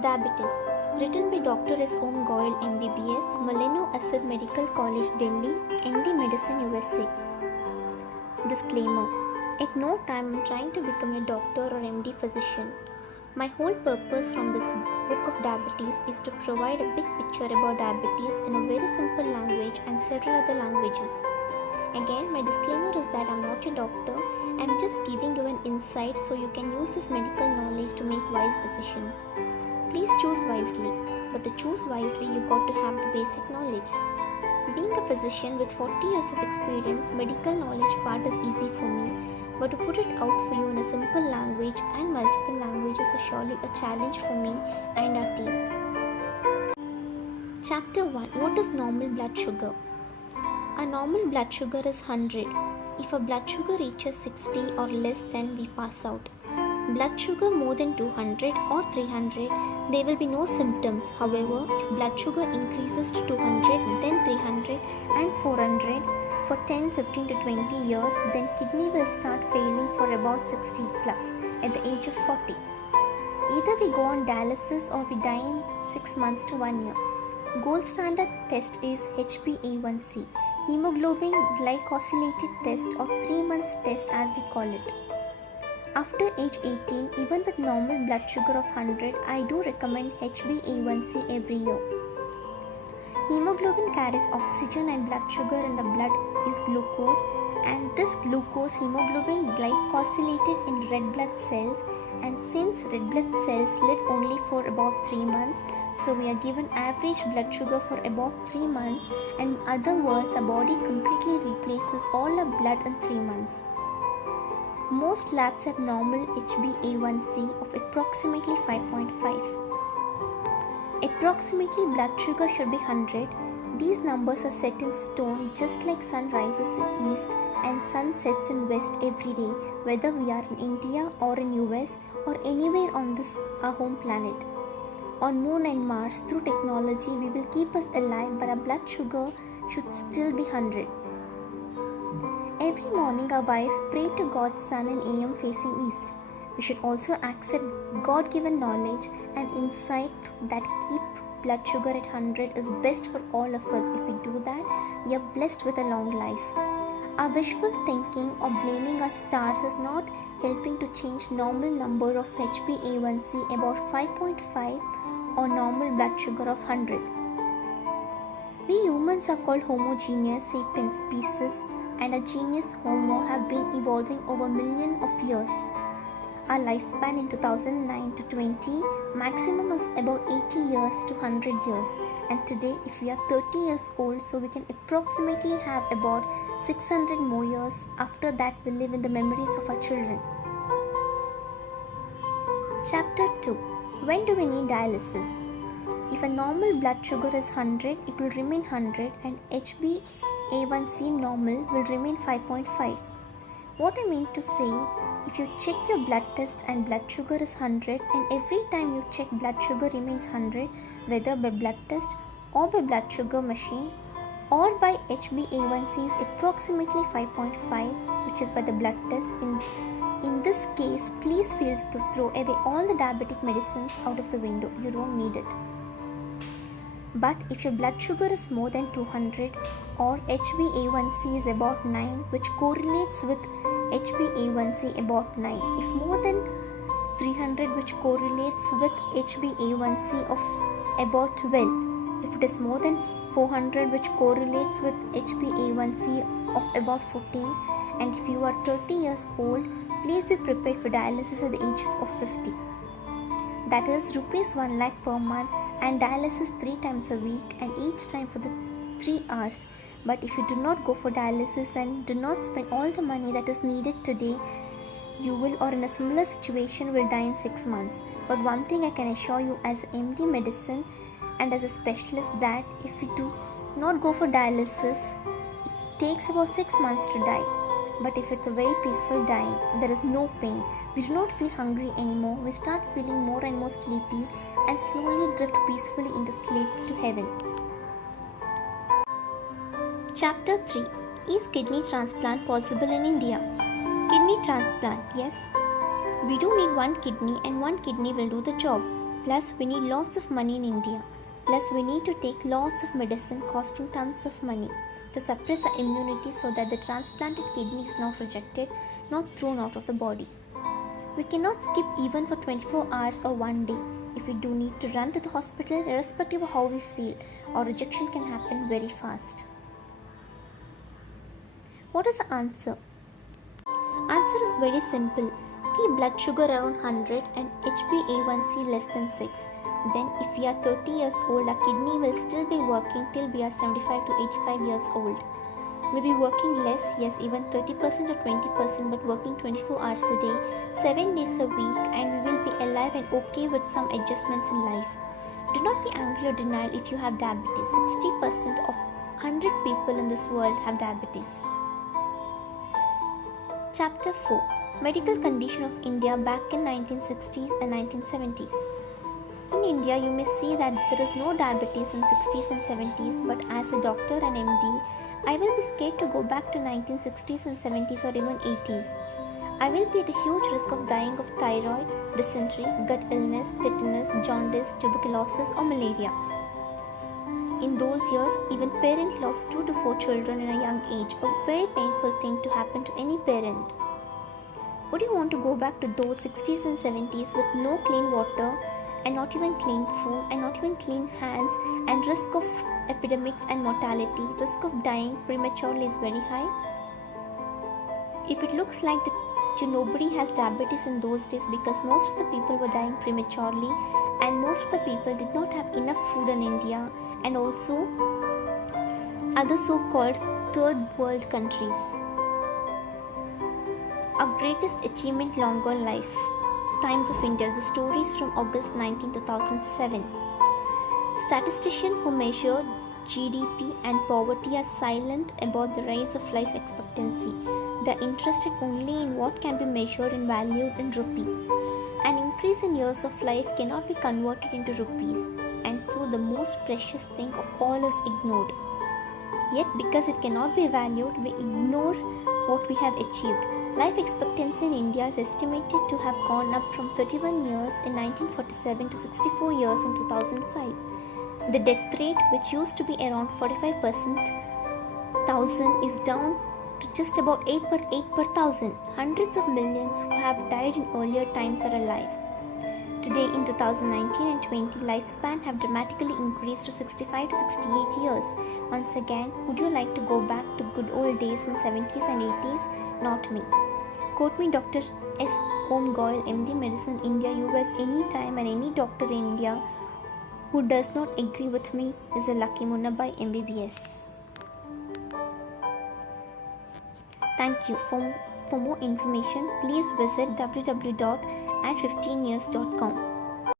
Diabetes. Written by Dr. S. Om Goel, MBBS, Maleno Asad Medical College, Delhi, MD Medicine, USA. Disclaimer. At no time I am trying to become a doctor or MD physician. My whole purpose from this book of diabetes is to provide a big picture about diabetes in a very simple language and several other languages. Again, my disclaimer is that I am not a doctor. I am just giving you an insight so you can use this medical knowledge to make wise decisions. Please choose wisely, but to choose wisely you got to have the basic knowledge. Being a physician with 40 years of experience, medical knowledge part is easy for me, but to put it out for you in a simple language and multiple languages is surely a challenge for me and our team. Chapter 1. What is normal blood sugar? A normal blood sugar is 100. If a blood sugar reaches 60 or less, then we pass out. Blood sugar more than 200 or 300, there will be no symptoms. However, if blood sugar increases to 200, then 300 and 400 for 10, 15 to 20 years, then kidney will start failing for about 60 plus at the age of 40. Either we go on dialysis or we die in 6 months to 1 year. Gold standard test is HbA1c, hemoglobin glycosylated test or 3 months test as we call it. After age 18, even with normal blood sugar of 100, I do recommend HbA1c every year. Hemoglobin carries oxygen and blood sugar in the blood is glucose, and this glucose hemoglobin glycosylated in red blood cells, and since red blood cells live only for about 3 months, so we are given average blood sugar for about 3 months, and in other words, our body completely replaces all our blood in 3 months. Most labs have normal HbA1c of approximately 5.5. Approximately blood sugar should be 100. These numbers are set in stone just like sun rises in east and sun sets in west every day, whether we are in India or in US or anywhere on this our home planet. On Moon and Mars, through technology, we will keep us alive, but our blood sugar should still be 100. Every morning our wives pray to God's sun in AM facing east. We should also accept God-given knowledge and insight that keep blood sugar at 100 is best for all of us. If we do that, we are blessed with a long life. Our wishful thinking or blaming our stars is not helping to change normal number of HbA1c about 5.5 or normal blood sugar of 100. We humans are called Homo sapiens species, and a genus Homo have been evolving over millions of years. Our lifespan in 2009 to 20 maximum is about 80 years to 100 years, and today if we are 30 years old, so we can approximately have about 600 more years. After that we live in the memories of our children. Chapter 2. When do we need dialysis? If a normal blood sugar is 100, it will remain 100, and HbA1c normal will remain 5.5. What I mean to say, if you check your blood test and blood sugar is 100, and every time you check blood sugar remains 100, whether by blood test or by blood sugar machine or by HbA1c is approximately 5.5, which is by the blood test. In this case, please feel to throw away all the diabetic medicines out of the window. You don't need it. But if your blood sugar is more than 200 or HbA1c is about 9, which correlates with HbA1c about 9. If more than 300, which correlates with HbA1c of about 12. If it is more than 400, which correlates with HbA1c of about 14. And if you are 30 years old, please be prepared for dialysis at the age of 50. That is rupees 1 lakh per month, and dialysis 3 times a week, and each time for the 3 hours. But if you do not go for dialysis and do not spend all the money that is needed today, you will, or in a similar situation, will die in 6 months. But one thing I can assure you as MD medicine and as a specialist, that if you do not go for dialysis, it takes about 6 months to die. But if it's a very peaceful dying, there is no pain, we do not feel hungry anymore, we start feeling more and more sleepy and slowly drift peacefully into sleep to heaven. Chapter 3. Is kidney transplant possible in India? Kidney transplant, yes. We do need one kidney and one kidney will do the job. Plus, we need lots of money in India. Plus, we need to take lots of medicine costing tons of money to suppress our immunity so that the transplanted kidney is not rejected, not thrown out of the body. We cannot skip even for 24 hours or one day. If we do need to run to the hospital, irrespective of how we feel, our rejection can happen very fast. What is the answer? Answer is very simple. Keep blood sugar around 100 and HbA1c less than 6. Then if we are 30 years old, our kidney will still be working till we are 75 to 85 years old. Maybe working less, yes, even 30% or 20%, but working 24 hours a day, 7 days a week, and we will be alive and okay with some adjustments in life. Do not be angry or denial if you have diabetes. 60% of 100 people in this world have diabetes. Chapter 4. Medical condition of India back in 1960s and 1970s. In India, you may see that there is no diabetes in 60s and 70s, but as a doctor and MD, I will be scared to go back to 1960s and 70s or even 80s. I will be at a huge risk of dying of thyroid, dysentery, gut illness, tetanus, jaundice, tuberculosis or malaria. In those years, even parent lost 2 to 4 children in a young age, a very painful thing to happen to any parent. Would you want to go back to those 60s and 70s with no clean water and not even clean food and not even clean hands and risk of epidemics and mortality, risk of dying prematurely is very high? If it looks like nobody has diabetes in those days because most of the people were dying prematurely and most of the people did not have enough food in India and also other so-called third world countries. Our greatest achievement, longer life. Times of India, the stories from August 19, 2007. Statisticians who measure GDP and poverty are silent about the rise of life expectancy. They are interested only in what can be measured and valued in rupee. An increase in years of life cannot be converted into rupees, and so the most precious thing of all is ignored. Yet because it cannot be valued, we ignore what we have achieved. Life expectancy in India is estimated to have gone up from 31 years in 1947 to 64 years in 2005. The death rate, which used to be around 45,000, is down to just about 8 per 1,000. Hundreds of millions who have died in earlier times are alive. Today in 2019 and 20, lifespan have dramatically increased to 65 to 68 years. Once again, would you like to go back to good old days in 70s and 80s? Not me. Quote me Dr. S. Om Goel, MD Medicine, India, US, any time and any doctor in India who does not agree with me is a lucky Munna by MBBS. Thank you. For more information, please visit www.at15years.com.